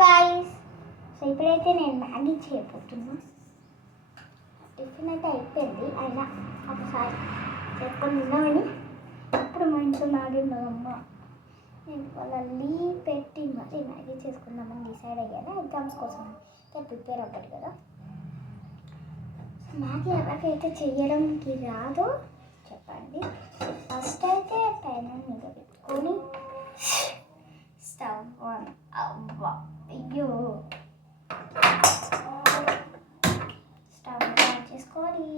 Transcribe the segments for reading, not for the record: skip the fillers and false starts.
Guys. So ఇప్పుడైతే నేను Maggi చేయబోతున్నా. Tiffin అయితే అయిపోయింది, అయినా ఒకసారి చెప్పుకొని తిన్నామని. అప్పుడు మా ఇంట్లో మ్యాగీ ఉండదమ్మా. నేను వాళ్ళ లీవ్ పెట్టి మరి మ్యాగీ చేసుకుందామని డిసైడ్ అయ్యాను. ఎగ్జామ్స్ కోసం ప్రిపేర్ అవ్వాలి కదా. మ్యాగీ ఎవరికైతే చేయడానికి రాదో చెప్పండి. ఫస్ట్ అయితే పైన మీద పెట్టుకొని స్టవ్ ఆన్ అయ్యో స్టవ్ ఆన్ చేసుకోవాలి.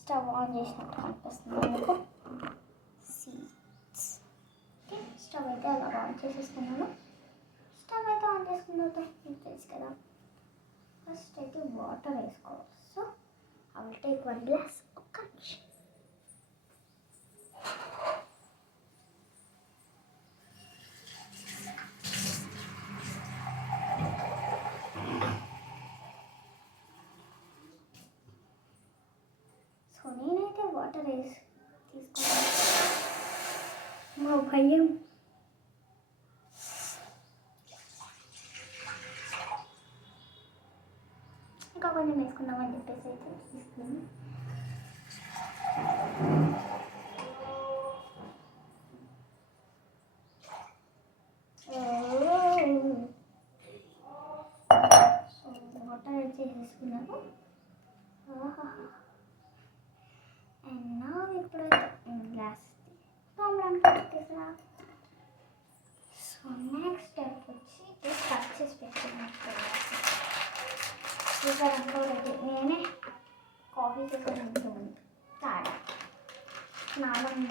స్టవ్ ఆన్ చేసినట్టు కనిపిస్తుంది మీకు. Seeds okay. స్టవ్ అయితే అలా ఆన్ చేసేసుకున్నాను. స్టవ్ అయితే ఆన్ చేసుకున్న తర్వాత మీకు తెలుసు కదా, ఫస్ట్ అయితే వాటర్ వేసుకోవాలి. So I will take 1 glass. ఒక్క నిమిషం. సో నేనైతే వాటర్ వేసి తీసుకున్నాను. మా భయం ఇంకా కొంచెం వేసుకుందామని చెప్పేసి అయితే తీసుకున్నాను. సో వాటర్ అయితే వేసుకున్నాను. అండ్ నా ఇప్పుడైతే గ్లాస్ తీసుకురా. సో నెక్స్ట్ స్టెప్ వచ్చి జస్ట్ కట్ చేసి పెట్టుకున్నట్టు అనుకోలేదు. నేనే కాఫీ చేసేది తాడా నానమ్మ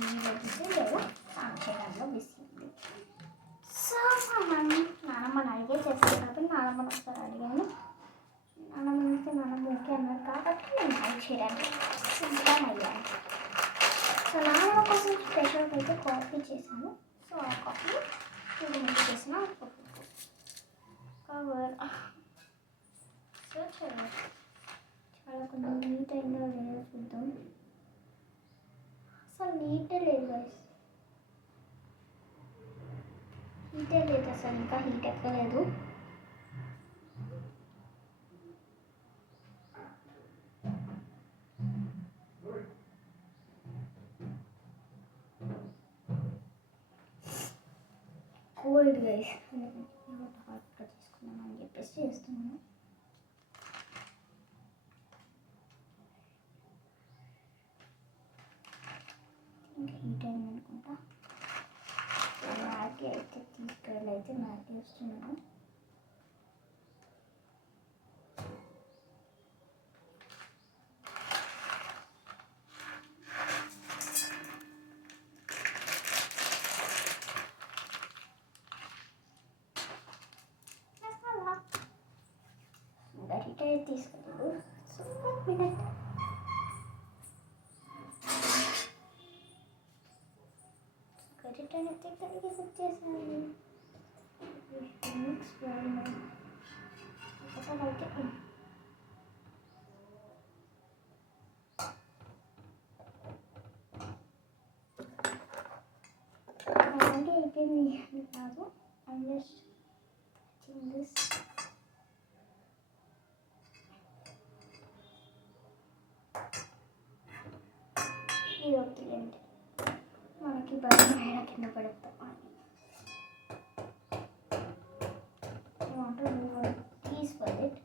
నీళ్ళు వచ్చి లేదా స్నానం చేయడంలో బిజీ ఉంది. సో నానమ్మని అడిగే చేస్తాను కాబట్టి నానమ్మని ఒకసారి అడిగాను. నానమ్మ ఓకే అన్నారు కాబట్టి నేను ట్రై చేయడానికి సిద్ధం అయ్యాను. సో నానమ్మ కోసం స్పెషల్గా అయితే కాఫీ చేశాను. సో ఆ కాఫీ మిక్స్ చేసిన కవర్. సో చాలా కొంచెం నీట్ అయిందో లేదో చూద్దాం. అసలు నీటే లేదు గైస్, హీటే లేదు అసలు, ఇంకా హీట్ ఎక్కలేదు. కోల్డ్ గైస్, హాట్గా తీసుకున్నామని చెప్పేసి చేస్తున్నాను. ఇంకా హీట్ అయింది అనుకుంటా. మ్యాగీ అయితే తీసుకెళ్ళి అయితే మ్యాగీ వస్తున్నాను. గరిట తీసుకెళ్ళదు. సో మినిట్ గరిటని అయితే కలిగి సెట్ చేశాను. మిక్స్ అయితే అలాగే అయిపోయింది అని కాదు. I'm just touching this. ఇది వద్దులేండి, మనకి బయట కింద పడతాం. I want to do one piece for it.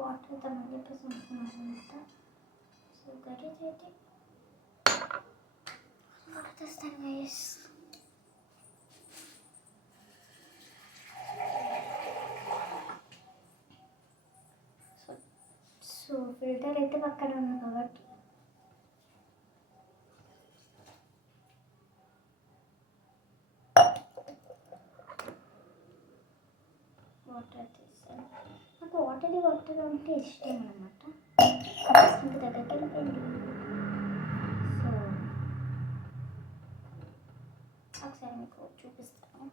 Water ఇద్దామని చెప్పేసి అనుకున్నాను అనమాట. సో గరిట అయితే వాటర్ తెస్తాను గైస్. సో ఫిల్టర్ అయితే పక్కన ఉంది కాబట్టి వాటరీ వాటర్ అంటే ఇష్టం అనమాట. ఇంక దగ్గరికి వెళ్ళిపోయింది. సో ఒకసారి మీకు చూపిస్తాను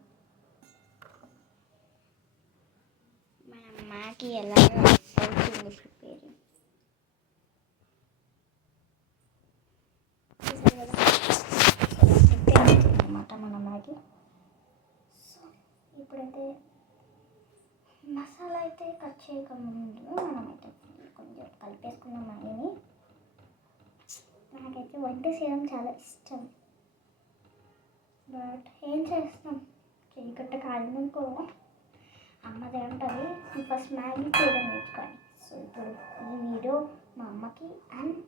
మన మ్యాగీ ఎలా అవుతుంది ప్రిపేరింగ్. ప్రిపేర్ అవుతుంది అనమాట మన మ్యాగీ. సో ఇప్పుడైతే మసాలా అయితే కట్ చేయకముందు మనమైతే కొంచెం కలిపేసుకున్న మ్యాగీని. నాకైతే వంట చేయడం చాలా ఇష్టం, బట్ ఏం చేస్తాం, చీకట్ట కాలిననుకో అమ్మది ఉంటుంది ఫస్ట్ మ్యాగీ చేయడం నేర్చుకోవాలి. సో ఇప్పుడు ఈ వీడియో మా అమ్మకి అండ్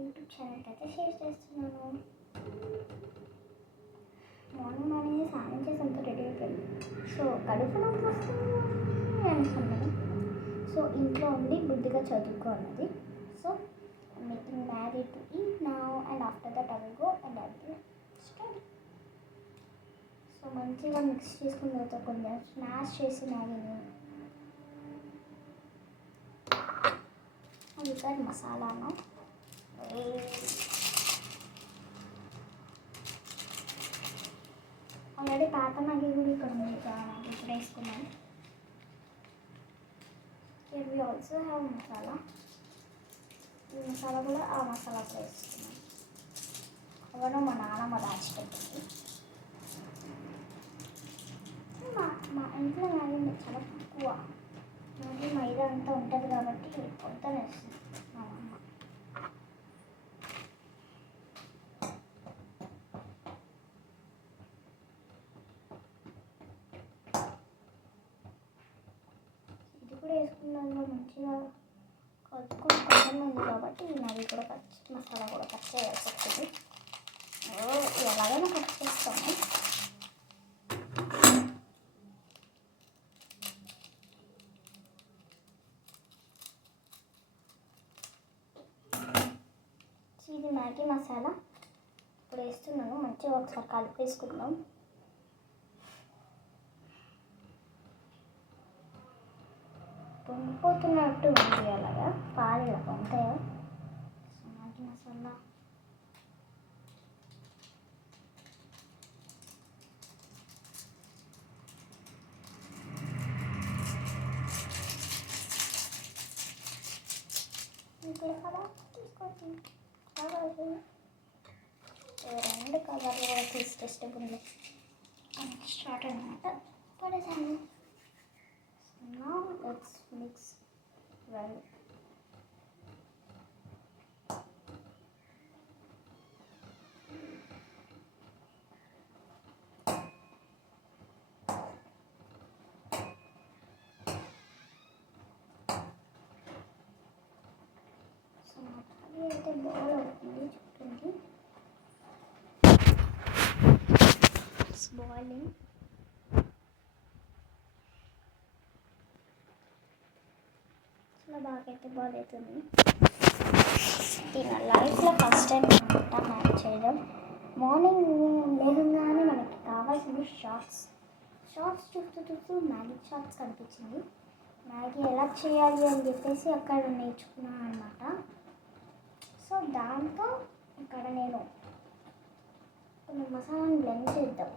యూట్యూబ్ ఛానల్కి అయితే షేర్ చేస్తున్నాను. మార్నింగ్ స్నానం చేసి అంతా రెడీ అయిపోయింది. సో కడుపు నొప్పి వస్తుంది అనుకున్నాను. సో ఇంట్లో ఉండి బుద్ధిగా చదువుకోన్నది. So making Maggi to eat now and after that I will go and I will study. So మంచిగా మిక్స్ చేసుకున్న తర్వాత కొంచెం స్మాష్ చేసి మ్యాగీని విత్ మసాలాను ఆల్రెడీ పాత మ్యాగీ కూడా ఇక్కడ ఉంది, ఇప్పుడు వేసుకున్నాను. Here we also have masala. ఈ మసాలా కూడా ఆ మసాలా కూడా వేసుకున్నాను. ఎవరో మా నాన్నమ్మ దాచిపెట్టింది. మా ఇంట్లో మ్యాగీ చాలా తక్కువ, మ్యాగీ మైదా అంతా ఉంటుంది కాబట్టి పొద్దున వేస్తుంది మా అమ్మ. ఇది కూడా వేసుకున్నాను మంచిగా కలుపుకొని కొంచెం ఉంది కాబట్టి మ్యాగీ కూడా మసాలా కూడా కట్ చేయాల్సి వస్తుంది. ఎలాగైనా కట్ చేస్తాము. ఇది మ్యాగీ మసాలా ఇప్పుడు వేస్తున్నాను. మంచిగా ఒకసారి కలిపేసుకుందాం. పొంగిపోతున్నట్టు ఉంది, అలాగా పాలు ఇలా పొంగుతాయో. మ్యాగీ మసాలా ఇంకే కదా తీసుకోవచ్చు. రెండు కవర్లు కూడా తీసుకొచ్చేటప్పుడు స్టార్ట్ అనమాట పడేసాను. Now let's mix well. So అది అయితే బాల్ అవుతుంది, చూడండి. It's boiling. బాగా అయితే బాల్ అవుతుంది. నేను లైఫ్లో ఫస్ట్ టైం అనమాట మ్యాగీ చేయడం. మార్నింగ్ లేవగానే మనకి కావాల్సింది షార్ట్స్ చూస్తూ మ్యాగీ షార్ట్స్ కనిపించింది. మ్యాగీ ఎలా చేయాలి అని చెప్పేసి అక్కడ నేర్చుకున్నాను అనమాట. సో దాంతో ఇక్కడ నేను కొన్ని మసాలాని బ్లెండ్ చేద్దాం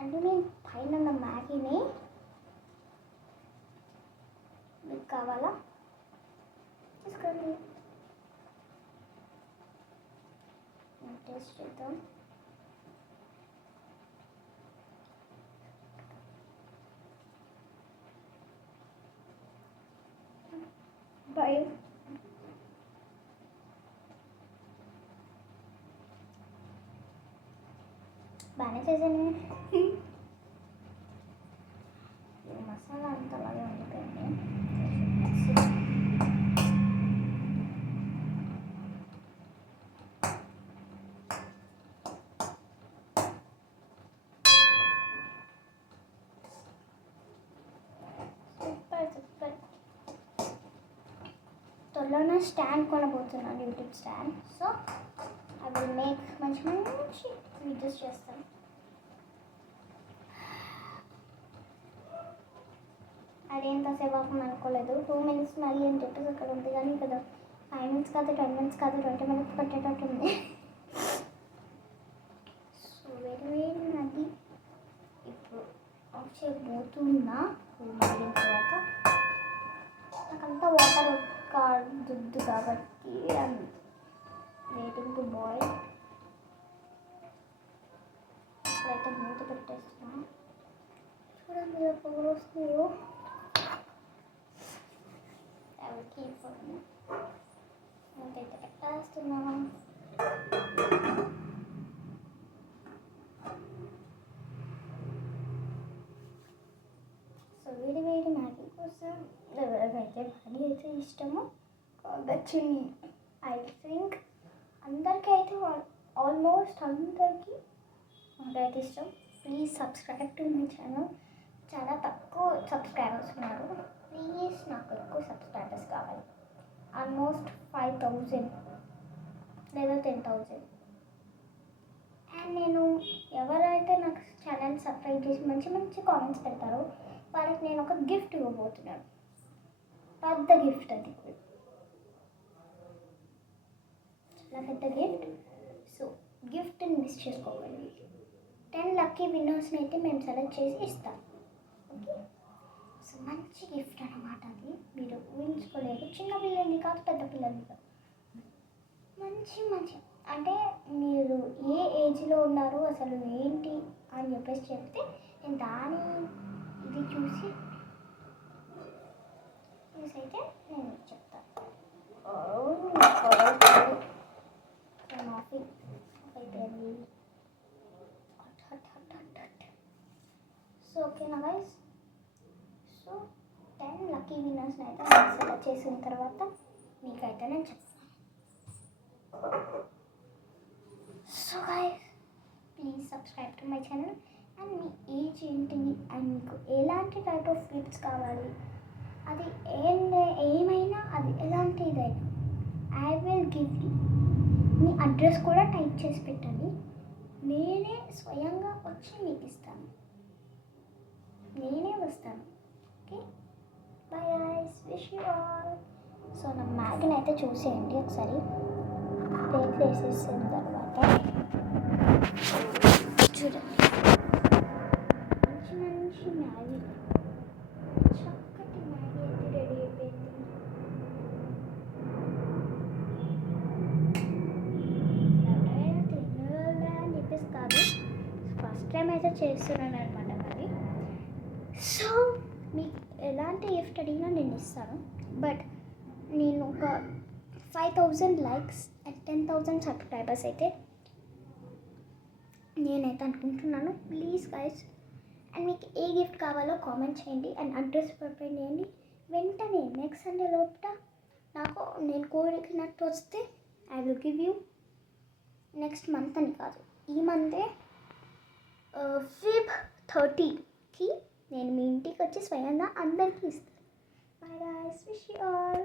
అంటే నేను పైన ఉన్న మ్యాగీని మీకు కావాలా తీసుకోండి, టేస్ట్ చేద్దాం. బాయ్. బాగానే చేశాను. మసాలా అంతా అలాగే ఉండిపోయింది. త్వరలోనే స్టాండ్ కొనబోతున్నాను, YouTube stand. So I will make మంచి వీడియోస్ చేస్తాను. అది ఎంతసేపు అవుతుంది అనుకోలేదు. 2 minutes మరి అని చెప్పేసి అక్కడ ఉంది, కానీ ఇక్కడ 5 minutes కాదు, 10 minutes కాదు, 20 minutes పట్టేటట్టు ఉంది. సో వేడి నది ఇప్పుడు ఆఫ్ చేయబోతున్నా. మరిగిన తర్వాత నాకంతా వాటర్ కాదుద్దు కాబట్టి వెయిటింగ్ టు బాయిల్. ఇప్పుడైతే మూత పెట్టేస్తున్నాను. చూడండి పొగలు వస్తున్నాయో. ఎవరికి మూతైతే పెట్టేస్తున్నాను. సో వేడి వేడి మ్యాగీ కోసం ఎవరికైతే మ్యాగీ అయితే ఇష్టమో కావచ్చు. ఐ థింక్ అందరికీ అయితే ఆల్మోస్ట్ అందరికీ నాకైతే ఇష్టం. Please subscribe to my channel. చాలా తక్కువ సబ్స్క్రైబర్స్ ఉన్నారు. ప్లీజ్ నాకు ఎక్కువ సబ్స్క్రైబర్స్ కావాలి. ఆల్మోస్ట్ 5,000 లేదా 10,000. అండ్ నేను ఎవరైతే నాకు ఛానల్ సబ్స్క్రైబ్ చేసి మంచి మంచి కామెంట్స్ పెడతారో వాళ్ళకి నేను ఒక గిఫ్ట్ ఇవ్వబోతున్నాను. పెద్ద గిఫ్ట్, అది చాలా పెద్ద గిఫ్ట్. సో గిఫ్ట్ని మిస్ చేసుకోకండి. 10 లక్కీ విన్నర్స్ని అయితే మేము సెలెక్ట్ చేసి ఇస్తాం. ఓకే, సో మంచి గిఫ్ట్ అన్నమాట. అది మీరు ఊహించుకోలేరు. చిన్న పిల్లల్ని కాదు, పెద్ద పిల్లల్ని కాదు, మంచి మంచి అంటే మీరు ఏ ఏజ్లో ఉన్నారు అసలు ఏంటి అని చెప్పేసి చెప్తే నేను దాని ఇది చూసి అయితే నేను చెప్తాను. సో ఓకేనా గైస్. సో 10 లక్కీ విన్నర్స్ని అయితే నేను సెలెక్ట్ చేసిన తర్వాత మీకైతే నేను చెప్తాను. So guys please subscribe to my channel. And మీ ఏజ్ ఏంటి అండ్ మీకు ఎలాంటి టైప్ ఆఫ్ గిఫ్ట్స్ కావాలి, అది ఏమైనా అది ఎలాంటిదైనా ఐ విల్ గివ్ యూ. మీ అడ్రస్ కూడా టైప్ చేసి పెట్టండి. నేనే స్వయంగా వచ్చి మీకు ఇస్తాను. నేనే వస్తాను. Okay, bye guys, wish you all. So నా మ్యాగీని అయితే చూసేయండి ఒకసారి. ప్లేట్ వేసేసిన తర్వాత చూడండి, మంచి మంచి మ్యాగీ, చక్కటి మ్యాగీ అయితే రెడీ అయిపోయింది. తినాలా అని చెప్పేసి కాదు, ఫస్ట్ టైం అయితే చేస్తున్నాను అనమాట మరి. సో మీకు ఎలాంటి గిఫ్ట్ అడిగినా నేను ఇస్తాను. బట్ నేను ఒక 5,000 లైక్స్ అండ్ 10,000 సబ్స్క్రైబర్స్ అయితే నేనైతే అనుకుంటున్నాను. ప్లీజ్ గైస్, అండ్ మీకు ఏ గిఫ్ట్ కావాలో కామెంట్ చేయండి అండ్ అడ్రస్ ప్రిపేర్ చేయండి. వెంటనే నెక్స్ట్ సండే లోపల నాకు నేను కోరికినట్టు వస్తే I will give you. Next month అని కాదు, ఈ మంతే Feb 30కి నేను మీ ఇంటికి వచ్చి స్వయంగా అందరికీ ఇస్తాను. By guys, wish you all.